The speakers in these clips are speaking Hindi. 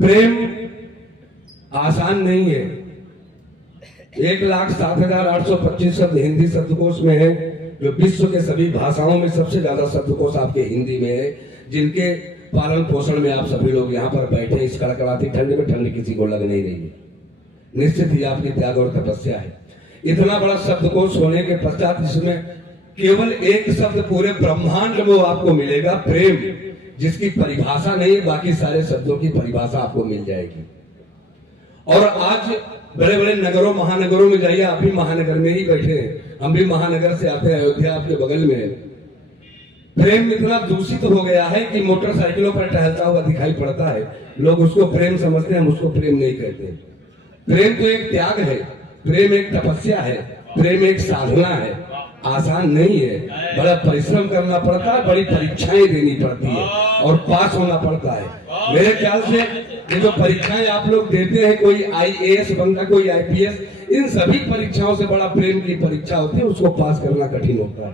प्रेम आसान नहीं है। 1,07,825 शब्द हिंदी शब्दकोश में है, जो विश्व के सभी भाषाओं में सबसे ज्यादा शब्दकोश आपके हिंदी में है, जिनके पालन पोषण में आप सभी लोग यहाँ पर बैठे इस कड़कड़ाती ठंड में, ठंड किसी को लग नहीं रही है। निश्चित ही आपकी त्याग और तपस्या है। इतना बड़ा शब्दकोश होने के पश्चात इसमें केवल एक शब्द पूरे ब्रह्मांड में आपको मिलेगा, प्रेम, जिसकी परिभाषा नहीं है, बाकी सारे शब्दों की परिभाषा आपको मिल जाएगी। और आज बड़े बड़े नगरों महानगरों में जाइए, आप भी महानगर में ही बैठे हैं, हम भी महानगर से आते हैं, अयोध्या आपके बगल में है। प्रेम इतना दूषित हो गया है कि मोटरसाइकिलों पर टहलता हुआ दिखाई पड़ता है, लोग उसको प्रेम समझते हैं, हम उसको प्रेम नहीं कहते। प्रेम तो एक त्याग है, प्रेम एक तपस्या है, प्रेम एक साधना है, आसान नहीं है, बड़ा परिश्रम करना पड़ता है, बड़ी परीक्षाएं देनी पड़ती है और पास होना पड़ता है। मेरे ख्याल से ये जो परीक्षाएं आप लोग देते हैं, कोई IAS बनता, कोई IPS, इन सभी परीक्षाओं से बड़ा प्रेम की परीक्षा होती है, उसको पास करना कठिन होता है।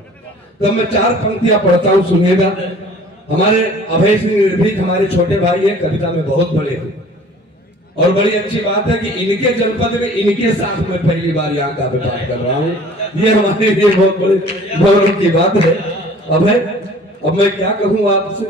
तो मैं 4 पंक्तियां पढ़ता हूं, सुनिएगा। हमारे अभय सिंह निर्भीक हमारे छोटे भाई है, कविता में बहुत बड़े हैं, और बड़ी अच्छी बात है कि इनके जनपद में इनके साथ में पहली बार यहाँ का पाठ कर रहा हूँ। ये हमारे लिए बहुत बड़े गौरव की बात है। अब मैं क्या कहूँ आपसे,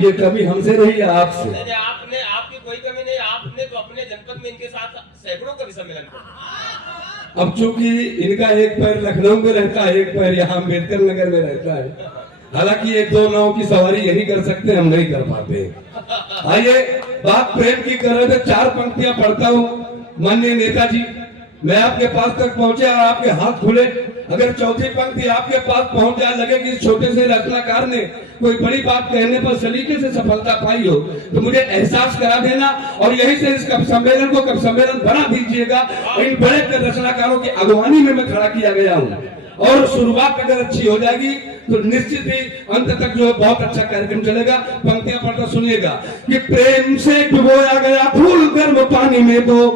ये कमी हमसे नहीं है, आपसे। आपकी कोई कमी नहीं, आपने तो अपने जनपद में इनके साथ सैकड़ों कवि सम्मेलन किया। अब चूंकि इनका एक पैर लखनऊ में रहता है, एक पैर यहाँ अम्बेडकर नगर में रहता है, हालांकि ये 2 नाव की सवारी यही कर सकते हैं, हम नहीं कर पाते। आइए बात प्रेम की कर रहे थे, 4 पंक्तियां पढ़ता हूँ। माननीय नेताजी, मैं आपके पास तक पहुंचे और आपके हाथ खुले, अगर चौथी पंक्ति आपके पास पहुंच जाए, लगे कि इस छोटे से रचनाकार ने कोई बड़ी बात कहने पर सलीके से सफलता पाई हो, तो मुझे एहसास करा देना और यहीं से इस कवि सम्मेलन को कवि सम्मेलन बना दीजिएगा। इन बड़े रचनाकारों की अगवानी में मैं खड़ा किया गया हूँ, और शुरुआत अगर अच्छी हो जाएगी तो निश्चित ही अंत तक जो है बहुत अच्छा कार्यक्रम चलेगा। पंक्तियां पढ़कर सुनिएगा कि प्रेम से डुबोया गया फूल गर्म पानी में, तो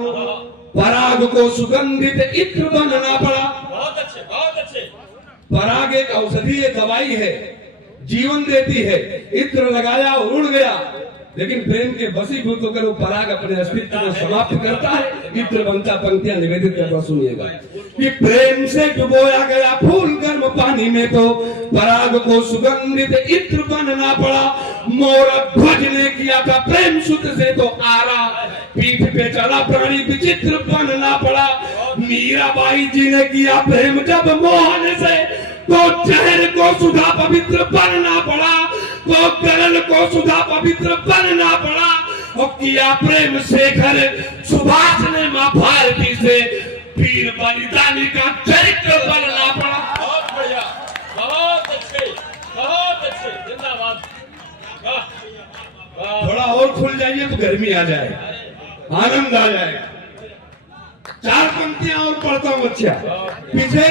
पराग को सुगंधित इत्र बनना पड़ा। बहुत अच्छे, बहुत अच्छे। पराग एक औषधीय दवाई है, जीवन देती है, इत्र लगाया और उड़ गया, लेकिन प्रेम के वशीभूत होकर वो पराग अपने अस्तित्व को समाप्त करता है, इत्र बनता। पंक्तियां निवेदित करता सुनिएगा कि प्रेम से डुबोया गया फूल गर्म पानी में, तो पराग को सुगंधित इत्र बनना पड़ा। मोर ध्वज ने किया था प्रेम सुत से तो आरा, पीठ पे चला प्राणी विचित्र बनना पड़ा। मीराबाई जी ने किया प्रेम जब मोहन से, तो जहर को सुधा पवित्र बनना पड़ा, तो गरल को सुधा पवित्र बनना पड़ा। और किया प्रेम शेखर सुभाष ने मां भारती से, वीर बलिदानी का चरित्र बनना पड़ा। बहुत बढ़िया, बहुत अच्छे, बहुत अच्छे, जिंदाबाद। थोड़ा और खुल जाइए तो गर्मी आ जाए, आनंद आ जाएगा। 4 पंक्तियां और पढ़ता हूँ। अच्छा, पीछे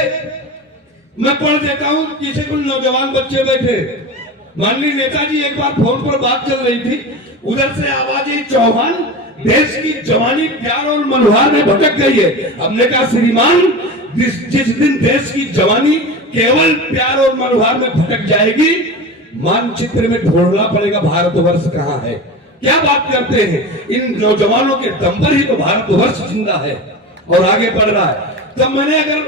मैं पढ़ देता हूँ, पीछे कुछ नौजवान बच्चे बैठे। माननीय नेताजी, एक बार फोन पर बात चल रही थी, उधर से आवाज आई, चौहान देश की जवानी प्यार और मनोहार में भटक गई है। हमने कहा श्रीमान, जिस दिन देश की जवानी केवल प्यार और मनोहार में भटक जाएगी, मानचित्र में ढूंढना पड़ेगा भारतवर्ष कहाँ है। क्या बात करते हैं, इन नौजवानों के दम पर ही तो भारतवर्ष जिंदा है और आगे बढ़ रहा है। तब मैंने अगर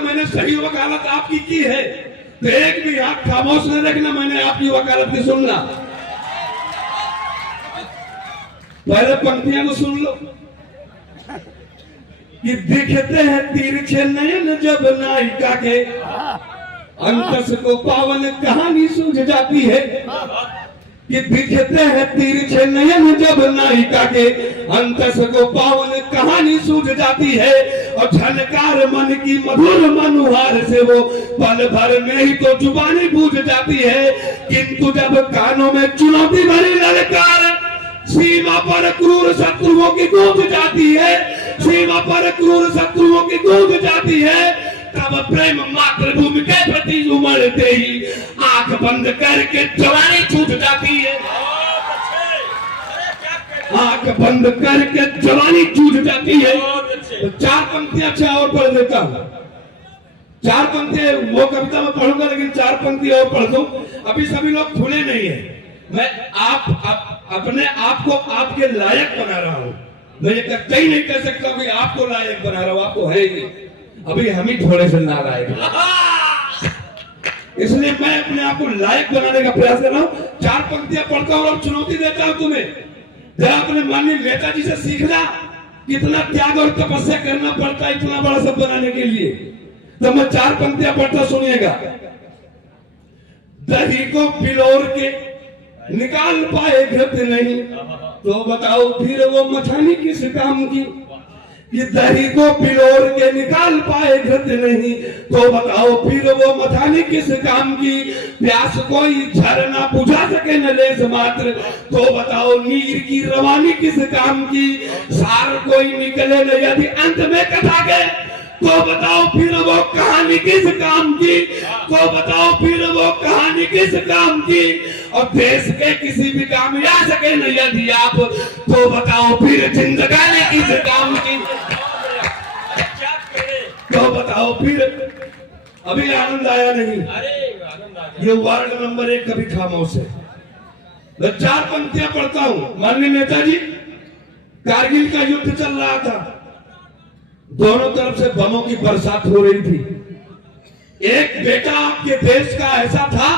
मैंने सही वकालत आपकी की है, तो एक भी आंख खामोश न रखना, मैंने आपकी वकालत की सुनना। पहले पंक्तियां तो सुन लो कि दिखते हैं तिरछे नयन जब नायिका के, अंतस को पावन कहानी सूझ जाती है। कि दिखते हैं तिरछे नयन जब नायिका के, अंतस को पावन कहानी सूझ जाती है। और झनकार मन की मधुर मनुहार से, वो पल भर में ही तो जुबानी बूझ जाती है। किंतु जब कानों में चुनौती भरी ललकार, सीमा पर क्रूर शत्रुओं की गूंज जाती है, सीमा पर क्रूर शत्रुओं की गूंज जाती है, तब प्रेम मातृभूमि के प्रति उमड़ते ही आंख बंद करके जवानी छूट जाती है। आंख बंद करके जवानी छूट जाती है। तो 4 पंक्तियां अच्छा और पढ़ देता हूं। 4 पंक्तियां वो कविता में पढ़ूंगा, लेकिन 4 पंक्ति और पढ़ दो। अभी सभी लोग खुले नहीं है, मैं अपने आप को आपके लायक बना रहा हूं। मैं ये कहीं नहीं कह सकता कि आपको लायक बना रहा हूं, आपको है ही, अभी हम ही थोड़े से नालायक हैं। इसलिए मैं अपने आप को लायक बनाने का प्रयास कर रहा हूं। 4 पंक्तियां पढ़ता हूं और चुनौती देता हूं तुम्हें, जरा अपने माननीय नेताजी से सीखना कितना त्याग और तपस्या करना पड़ता है इतना बड़ा सब बनाने के लिए। तो मैं 4 पंक्तियां पढ़ता, सुनिएगा। दही को पिलोर के निकाल पाए घृत नहीं, तो बताओ फिर वो मछली किस काम की। ये दही को पिलोर के निकाल पाए घृत नहीं, तो बताओ फिर वो मछली किस काम की। प्यास कोई झरना बुझा सके न लेस मात्र, तो बताओ नीर की रवानी किस काम की। सार कोई निकले न यदि अंत में कथा के, तो बताओ फिर वो कहानी किस काम की। तो बताओ फिर वो कहानी किस काम की। और देश के किसी भी काम में आ सके न यदि आप, तो बताओ फिर जिंदगानी किस काम की। तो बताओ फिर, अभी आनंद आया नहीं? ये वार्ड नंबर 1 कभी खामोश है। मैं 4 पंक्तियां पढ़ता हूं। माननीय नेताजी, कारगिल का युद्ध चल रहा था, दोनों तरफ से बमों की बरसात हो रही थी। एक बेटा आपके देश का ऐसा था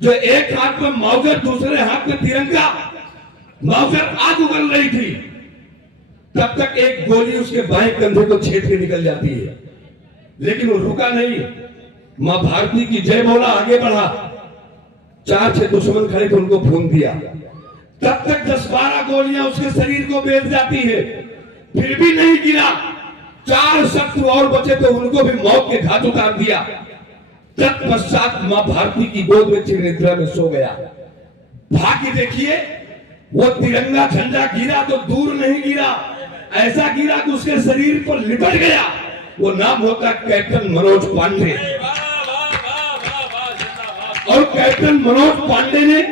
जो एक हाथ में मौजर, दूसरे हाथ में तिरंगा, मौजर आग उगल रही थी। तब तक एक गोली उसके बाएं कंधे को छेद के निकल जाती है, लेकिन वो रुका नहीं। मां भारती की जय बोला, आगे बढ़ा। 4-6 दुश्मन खड़े थे, उनको भून दिया। तब तक 10-12 गोलियां उसके शरीर को बेच जाती है, फिर भी नहीं गिरा। 4 शत्रु और बचे तो उनको भी मौत के घाट उतार दिया। तत्पश्चात मां भारती की गोद में चिर निद्रा में सो गया। भाग्य देखिए, वो तिरंगा झंडा गिरा तो दूर नहीं गिरा, ऐसा गिरा कि उसके शरीर पर लिपट गया। वो नाम होता कैप्टन मनोज पांडे। और कैप्टन मनोज पांडे ने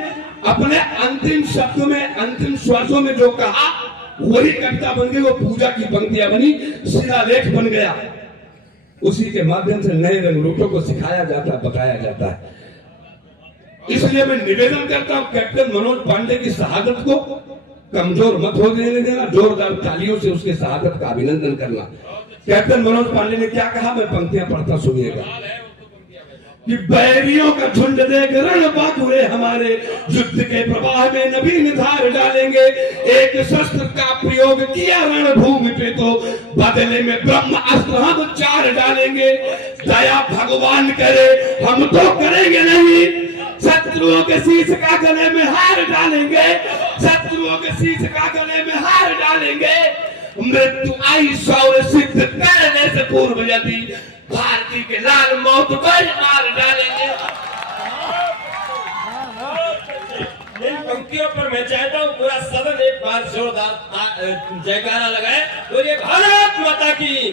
अपने अंतिम शब्दों में, अंतिम श्वासों में जो कहा, वही कविता बन गई, वो पूजा की पंक्तियां बनी, शिलालेख बन गया। उसी के माध्यम से नए रंगरूटों को सिखाया जाता, बताया जाता है। इसलिए मैं निवेदन करता हूं, कैप्टन मनोज पांडे की शहादत को कमजोर मत हो देना, जोरदार तालियों से उसके शहादत का अभिनंदन करना। कैप्टन मनोज पांडे ने क्या कहा, मैं पंक्तियां पढ़ता, सुनिएगा। कि बैरियों का झुंड देख रण बाकुरे हमारे, युद्ध के प्रवाह में नवीन धार डालेंगे। एक शस्त्र का प्रयोग किया रणभूमि पे, तो बदले में ब्रह्म अस्त्र हम 4 डालेंगे। दया भगवान करे, हम तो करेंगे नहीं। शत्रुओं के शीश का गले में हार डालेंगे, शत्रुओं के शीश का गले में हार डालेंगे। मृत्यु आई शौर्य सिद्ध करने से पूर्व यदि भारती के लाल मौत पर मार डालेंगे। इन पंक्तियों पर मैं चाहता हूँ पूरा सदन एक बार जोरदार जयकारा लगाए। बोलिए भारत माता की।